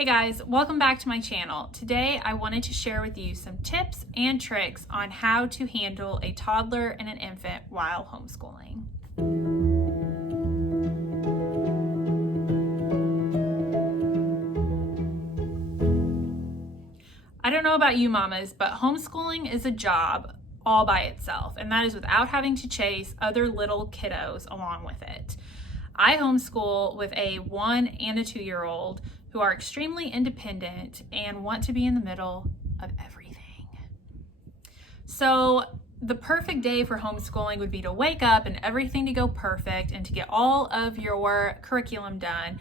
Hey guys, welcome back to my channel. Today I wanted to share with you some tips and tricks on how to handle a toddler and an infant while homeschooling. I don't know about you mamas, but homeschooling is a job all by itself, and that is without having to chase other little kiddos along with it. I homeschool with a 1 and a 2-year-old who are extremely independent and want to be in the middle of everything. So the perfect day for homeschooling would be to wake up and everything to go perfect and to get all of your curriculum done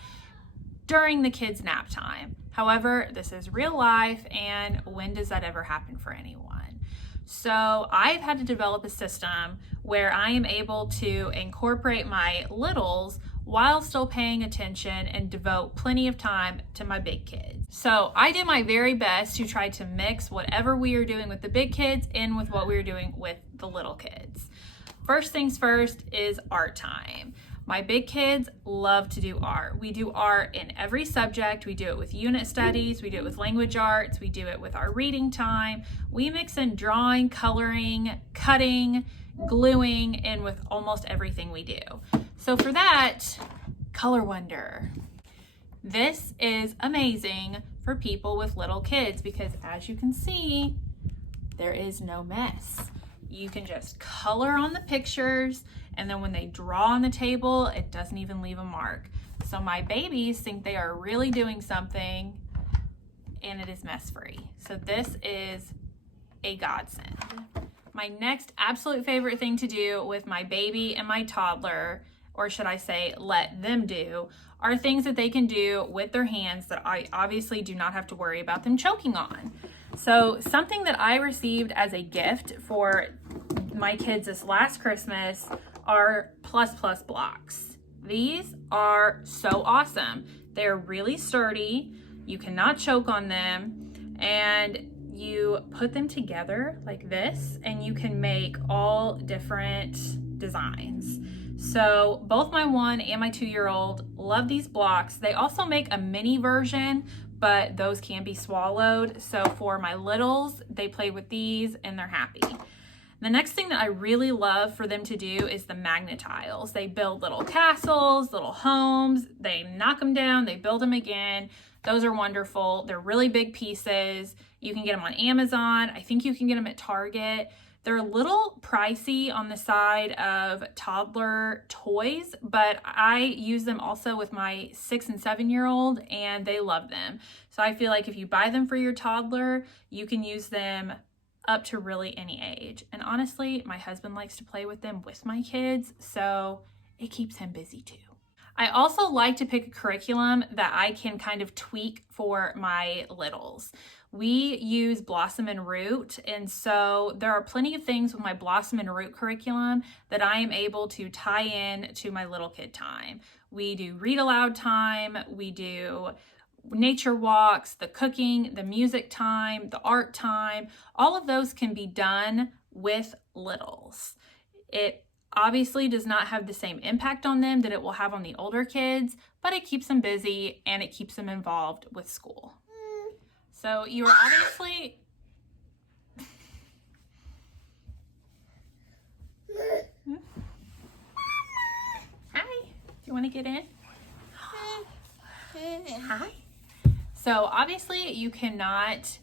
during the kids' nap time. However, this is real life, and when does that ever happen for anyone? So I've had to develop a system where I am able to incorporate my littles while still paying attention and devote plenty of time to my big kids. So I do my very best to try to mix whatever we are doing with the big kids in with what we're doing with the little kids. First things first is art time. My big kids love to do art. We do art in every subject. We do it with unit studies. We do it with language arts. We do it with our reading time. We mix in drawing, coloring, cutting, gluing, and with almost everything we do. So for that, Color Wonder. This is amazing for people with little kids because, as you can see, there is no mess. You can just color on the pictures, and then when they draw on the table, it doesn't even leave a mark. So my babies think they are really doing something, and it is mess-free. So this is a godsend. My next absolute favorite thing to do with my baby and my toddler, or should I say let them do, are things that they can do with their hands that I obviously do not have to worry about them choking on. So something that I received as a gift for my kids this last Christmas are plus blocks. These are so awesome. They're really sturdy. You cannot choke on them, and you put them together like this and you can make all different designs. So both my 1 and my 2-year-old love these blocks. They also make a mini version, but those can be swallowed. So for my littles, they play with these and they're happy. The next thing that I really love for them to do is the magnet tiles. They build little castles, little homes, they knock them down, they build them again. Those are wonderful. They're really big pieces. You can get them on Amazon. I think you can get them at Target. They're a little pricey on the side of toddler toys, but I use them also with my 6 and 7-year-old, and they love them. So I feel like if you buy them for your toddler, you can use them up to really any age. And honestly, my husband likes to play with them with my kids, so it keeps him busy too. I also like to pick a curriculum that I can kind of tweak for my littles. We use Blossom and Root, and so there are plenty of things with my Blossom and Root curriculum that I am able to tie in to my little kid time. We do read aloud time, we do nature walks, the cooking, the music time, the art time. All of those can be done with littles. It obviously does not have the same impact on them that it will have on the older kids, but it keeps them busy and it keeps them involved with school. So you are obviously... Hi, do you want to get in? Hi. So obviously you cannot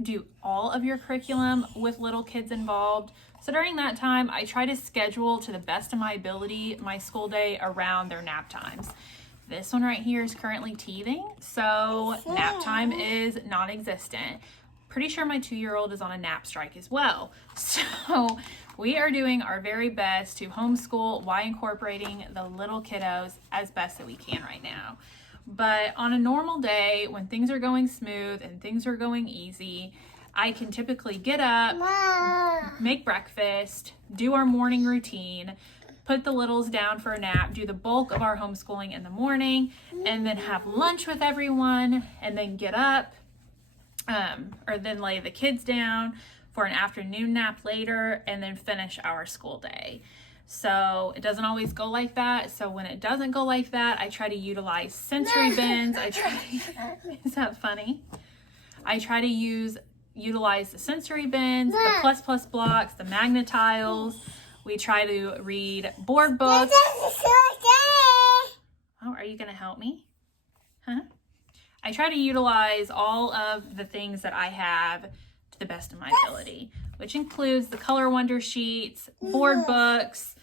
do all of your curriculum with little kids involved. So during that time, I try to schedule to the best of my ability my school day around their nap times. This one right here is currently teething, so nap time is non-existent. Pretty sure my 2-year-old is on a nap strike as well. So we are doing our very best to homeschool while incorporating the little kiddos as best that we can right now. But on a normal day, when things are going smooth and things are going easy, I can typically get up, make breakfast, do our morning routine, put the littles down for a nap, do the bulk of our homeschooling in the morning, and then have lunch with everyone, and then get up, or then lay the kids down for an afternoon nap later, and then finish our school day. So it doesn't always go like that. So when it doesn't go like that, I try to utilize sensory bins. Is that funny? I try to utilize the sensory bins, the plus plus blocks, the magnetiles. We try to read board books. Oh, are you going to help me? Huh? I try to utilize all of the things that I have to the best of my ability, which includes the Color Wonder sheets, board books,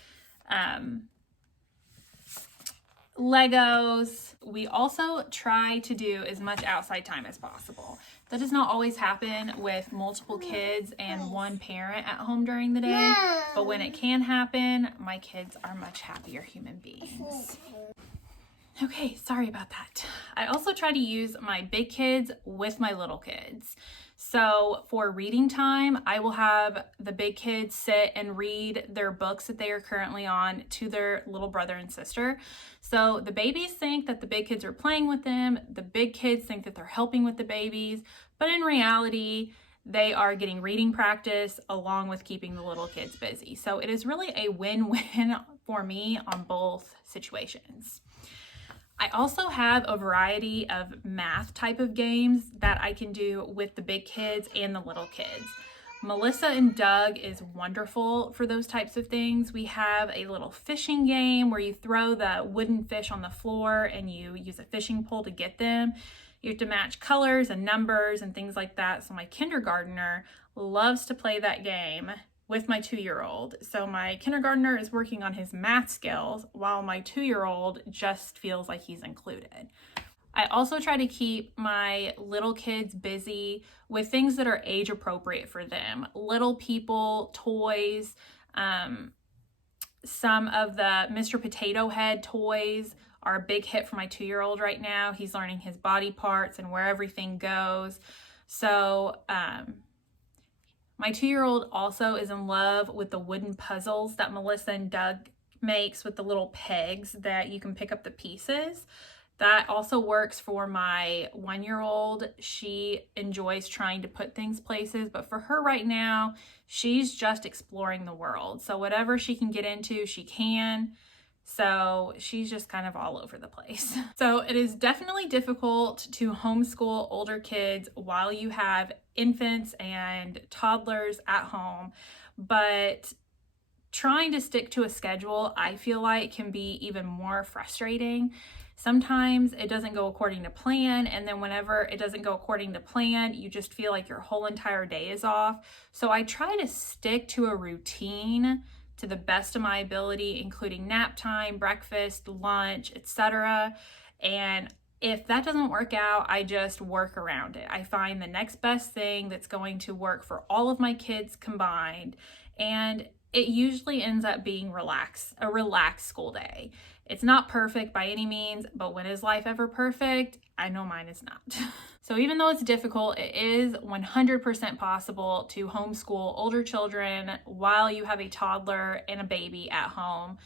Legos. We also try to do as much outside time as possible. That does not always happen with multiple kids and one parent at home during the day, but when it can happen, my kids are much happier human beings. Okay, sorry about that. I also try to use my big kids with my little kids. So for reading time, I will have the big kids sit and read their books that they are currently on to their little brother and sister. So the babies think that the big kids are playing with them. The big kids think that they're helping with the babies. But in reality, they are getting reading practice along with keeping the little kids busy. So it is really a win-win for me on both situations. I also have a variety of math type of games that I can do with the big kids and the little kids. Melissa and Doug is wonderful for those types of things. We have a little fishing game where you throw the wooden fish on the floor and you use a fishing pole to get them. You have to match colors and numbers and things like that. So my kindergartner loves to play that game with my 2-year-old. So my kindergartner is working on his math skills while my 2-year-old just feels like he's included. I also try to keep my little kids busy with things that are age appropriate for them. Little people, toys, some of the Mr. Potato Head toys are a big hit for my 2-year-old right now. He's learning his body parts and where everything goes. So, my 2-year-old also is in love with the wooden puzzles that Melissa and Doug makes with the little pegs that you can pick up the pieces. That also works for my 1-year-old. She enjoys trying to put things places, but for her right now, she's just exploring the world. So whatever she can get into, she can. So she's just kind of all over the place. So it is definitely difficult to homeschool older kids while you have infants and toddlers at home, but trying to stick to a schedule, I feel like, can be even more frustrating. Sometimes it doesn't go according to plan, and then whenever it doesn't go according to plan, you just feel like your whole entire day is off. So I try to stick to a routine to the best of my ability, including nap time, breakfast, lunch, etc. And if that doesn't work out, I just work around it. I find the next best thing that's going to work for all of my kids combined, and it usually ends up being a relaxed school day. It's not perfect by any means, but when is life ever perfect? I know mine is not. So even though it's difficult, it is 100% possible to homeschool older children while you have a toddler and a baby at home.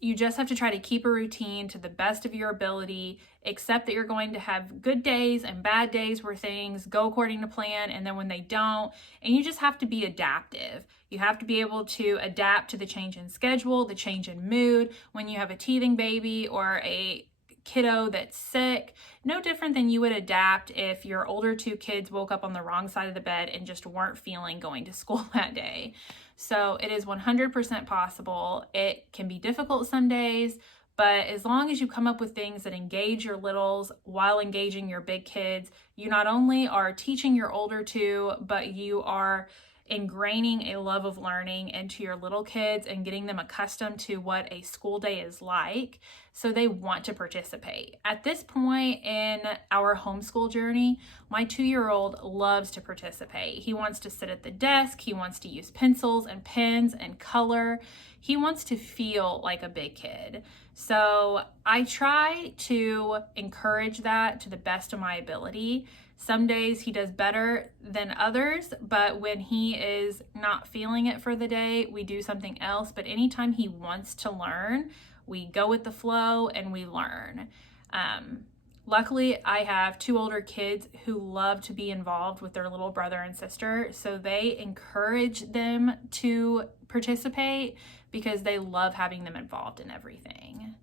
You just have to try to keep a routine to the best of your ability, accept that you're going to have good days and bad days where things go according to plan, and then when they don't, and you just have to be adaptive. You have to be able to adapt to the change in schedule, the change in mood, when you have a teething baby or a kiddo that's sick. No different than you would adapt if your older 2 kids woke up on the wrong side of the bed and just weren't feeling going to school that day. So it is 100% possible. It can be difficult some days, but as long as you come up with things that engage your littles while engaging your big kids, you not only are teaching your older 2, but you are ingraining a love of learning into your little kids and getting them accustomed to what a school day is like, so they want to participate. At this point in our homeschool journey, my 2-year-old loves to participate. He wants to sit at the desk, he wants to use pencils and pens and color. He wants to feel like a big kid. So I try to encourage that to the best of my ability. Some days he does better than others, but when he is not feeling it for the day, we do something else. But anytime he wants to learn, we go with the flow and we learn. Luckily, I have 2 older kids who love to be involved with their little brother and sister, so they encourage them to participate because they love having them involved in everything.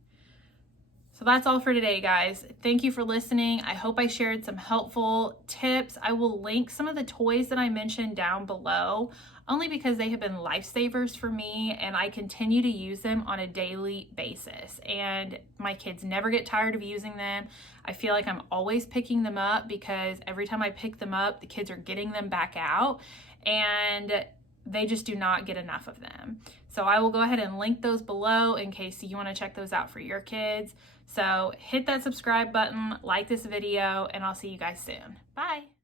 So that's all for today, guys. Thank you for listening. I hope I shared some helpful tips. I will link some of the toys that I mentioned down below, only because they have been lifesavers for me and I continue to use them on a daily basis. And my kids never get tired of using them. I feel like I'm always picking them up because every time I pick them up, the kids are getting them back out and they just do not get enough of them. So I will go ahead and link those below in case you want to check those out for your kids. So hit that subscribe button, like this video, and I'll see you guys soon. Bye.